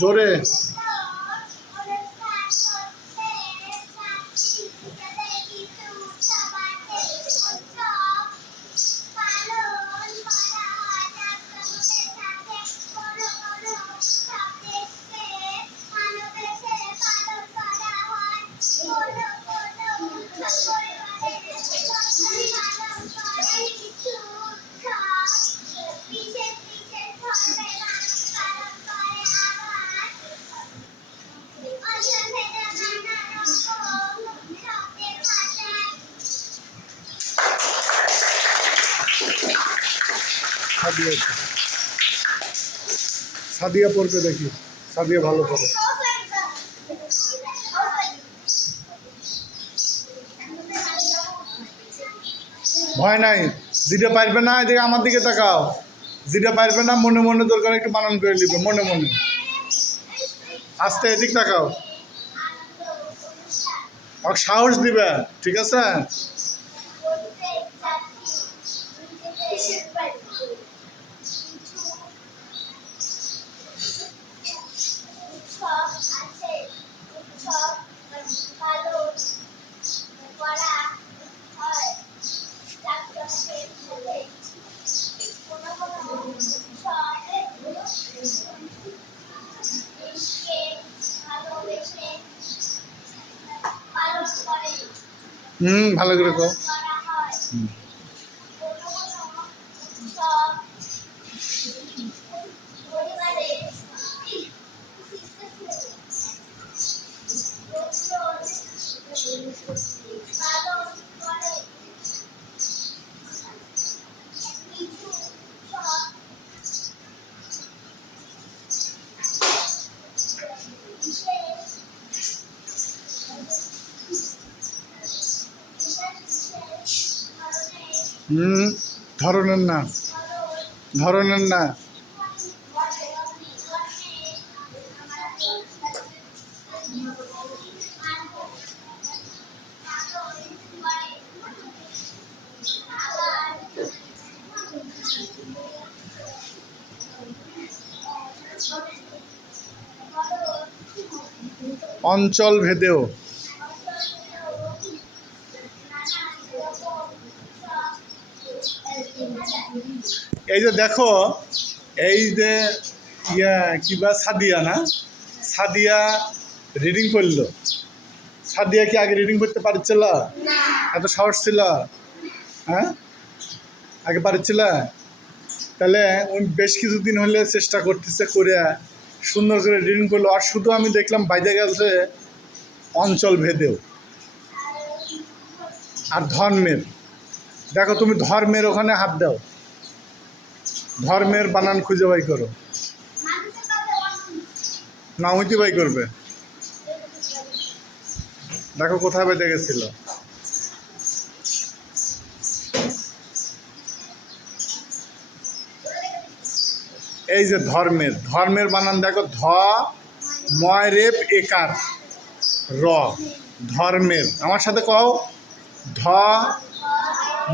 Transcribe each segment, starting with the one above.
জোরে। সাদিয়া পড়বে দেখি, সাদিয়া ভালো পড়ে। ভয় নাই, যেটা পারবে না এদিকে আমার দিকে তাকাও, যেটা পারবে না মনে মনে দরকার একটু বানান করে নিবে মনে মনে। আস্তে এদিক তাকাও, সাহস দিবে, ঠিক আছে? ভালো করে কও। ধরনের না, ধরনের না। অঞ্চল ভেদেও। এই যে দেখো, এই যে কিবা সাদিয়া না, সাদিয়া রিডিং করলো। সাদিয়া কি আগে রিডিং করতে পারছিল? এত সাহস ছিল? হ্যাঁ, আগে পারছিল? তাহলে উনি বেশ কিছুদিন হলে চেষ্টা করতেছে, করে সুন্দর করে রিডিং করলো। আর শুধু আমি দেখলাম বাইরে গেছে অঞ্চল ভেদেও। আর ধর্মের, দেখো তুমি ধর্মের ওখানে হাত দাও, ধর্মের বানান খুঁজে বাই করো। না হইতে বাই করবে, দেখো কোথায় বেঁধে গেছিল। এই যে ধর্মের, ধর্মের বানান দেখো, ধ ময় রেপ একার র, ধর্মের। আমার সাথে কও, ধ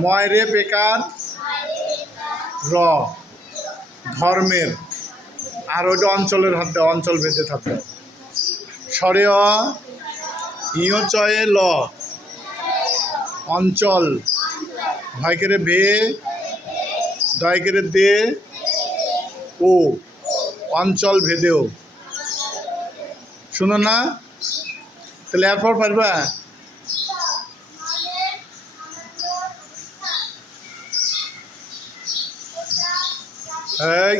ময় রেপ একার র, ধর্মের। আর ওইটা অঞ্চলের হাত দেওয়া, অঞ্চল ভেদে থাকবে। সরে অ ইয় চয়ে ল, অঞ্চল। ভয় করে ভে, দয় করে দে ও, অঞ্চল ভেদেও। শুনো না? তাহলে এরপর পারবা? এই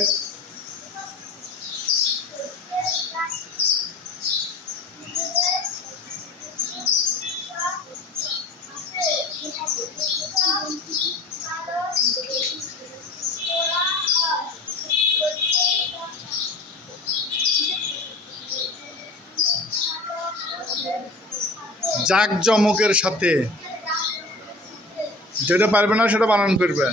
জাঁকজমকের সাথে, যেটা পারবে না সেটা বানান করবে।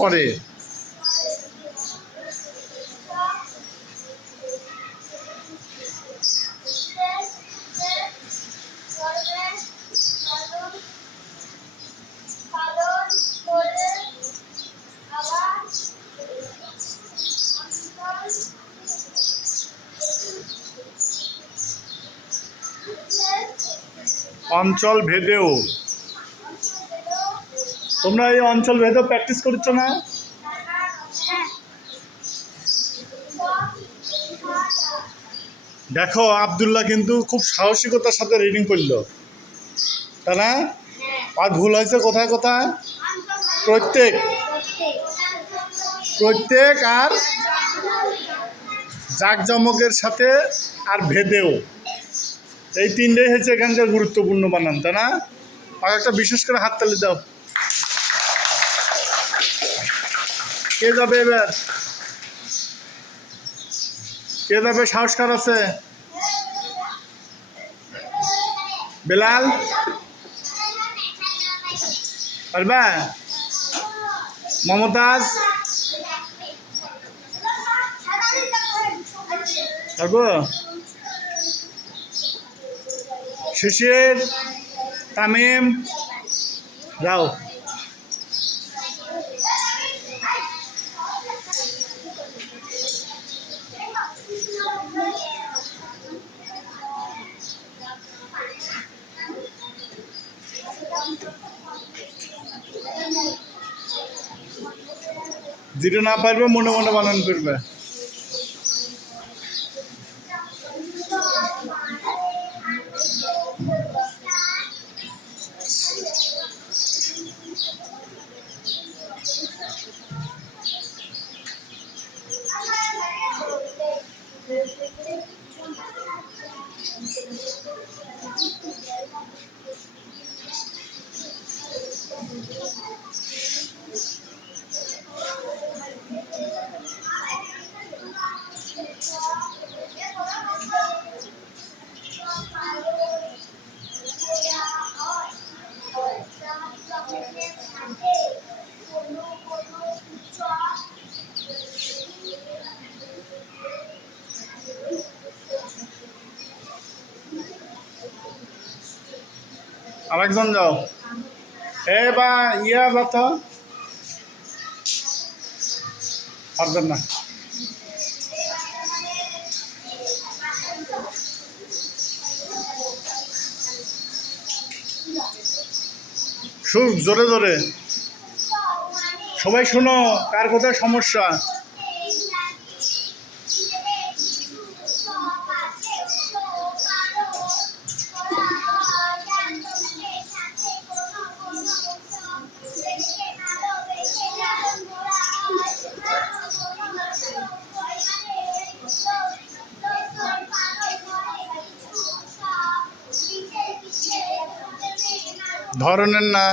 পরে। অঞ্চল ভেদেও, তোমরা এই অঞ্চল ভেদেও প্র্যাকটিস করছো না? দেখো আব্দুল্লাহ কিন্তু খুব সাহসিকতার সাথে রিডিং করলো, তাই না? আর ভুল হয়েছে কোথায় কোথায়? প্রত্যেক, প্রত্যেক আর জাঁকজমকের সাথে আর ভেদেও, এই তিনটেই হচ্ছে এখানকার গুরুত্বপূর্ণ বানান, তাই না? আর একটা বিশেষ করে হাততালি দাও। কে যাবে এবার? কে যাবে? সাহস কার আছে? বেলাল পারবা? মমতাজ পারবো? শিশির, তামিম, যাও। যেটা না পারবে মনে মনে বানান করবে। আরেকজন যাও। এ বা ইয়া বাত পারবেন না। জোরে জোরে সবাই শোনো, কার কোথায় সমস্যা। ধরনের না,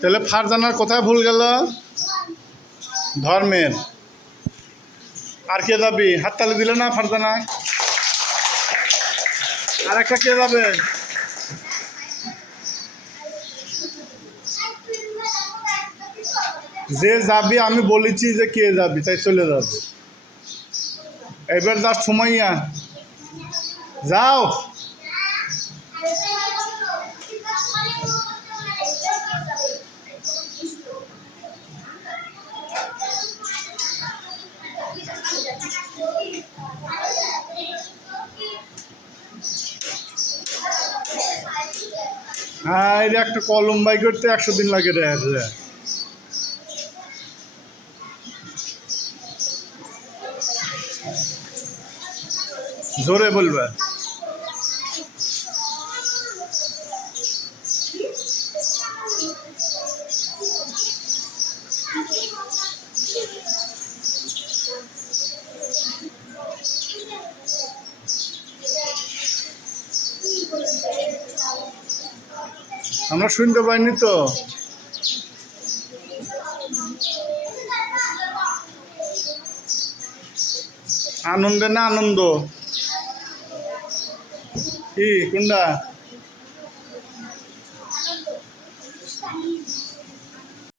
তাহলে ফারজানার কোথায় ভুল গেল? ধর্মের। আর কে যাবি? হাততালি দিলে না ফারজানা? আর একটা কে যাবে? যে যাবি আমি বলেছি যে কে যাবি, তাই চলে যাবে। এবার যা সময়য়া যাও। হ্যাঁ, এটা একটা কলম বাই করতে 100 দিন লাগে রে। জোরে বলবে। আমরা শুনতে পাইনি তো। আনন্দে না আনন্দ? কি কোনটা